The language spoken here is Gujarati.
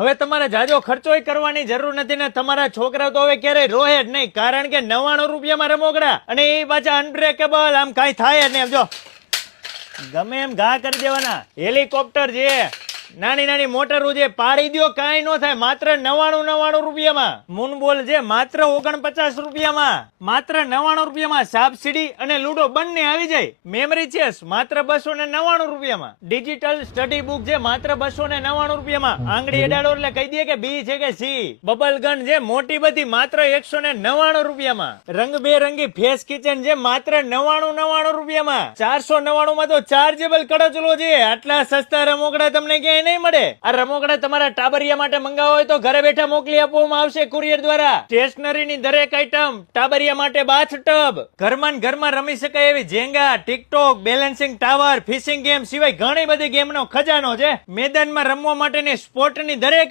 હવે તમારે જાજો ખર્ચોય કરવાની જરૂર નથી ને તમારા છોકરા તો હવે ક્યારેય રોહે જ નહીં, કારણ કે 99 રૂપિયામાં રમકડા, અને એ પાછા અનબ્રેકેબલ, આમ કાંઈ થાય જ નહીં. આમ જો ગમે એમ ઘા કરી દેવાના. હેલિકોપ્ટર છે, નાની નાની મોટરો છે, પાડી દો કાંઈ નો થાય. માત્ર 99 રૂપિયામાં. મૂનબોલ છે માત્ર 49 રૂપિયામાં. માત્ર 99 રૂપિયામાં. સાપસીડી અને લૂડો બંને આવી જાય. મેમરી ચેસ માત્ર 299 રૂપિયામાં. ડિજિટલ સ્ટડી બુક છે માત્ર 299 રૂપિયામાં. આંગળી અડાડો એટલે કહી દે કે બી છે કે સી. બબલ ગન છે મોટી બધી માત્ર 199 રૂપિયામાં. રંગબેરંગી ફેસ કિચન છે માત્ર 99 રૂપિયામાં. 499 માં તો ચાર્જેબલ કડચલો છે. આટલા સસ્તા રમકડા તમને ક્યાંય નહીં મળે. આ રમકડા તમારા ટાબરિયા માટે મંગાવો હોય તો ઘરે બેઠા મોકલી આપવામાં આવશે કુરિયર દ્વારા. સ્ટેશનરીની દરેક આઈટમ, ટાબરિયા માટે બાથ ટબ, ઘરમાં ને ઘરમાં રમી શકાય એવી જેંગા, TikTok, balancing tower, fishing game સિવાય ઘણી બધી ગેમનો ખજાનો છે. મેદાનમાં રમવા માટેની સ્પોર્ટની દરેક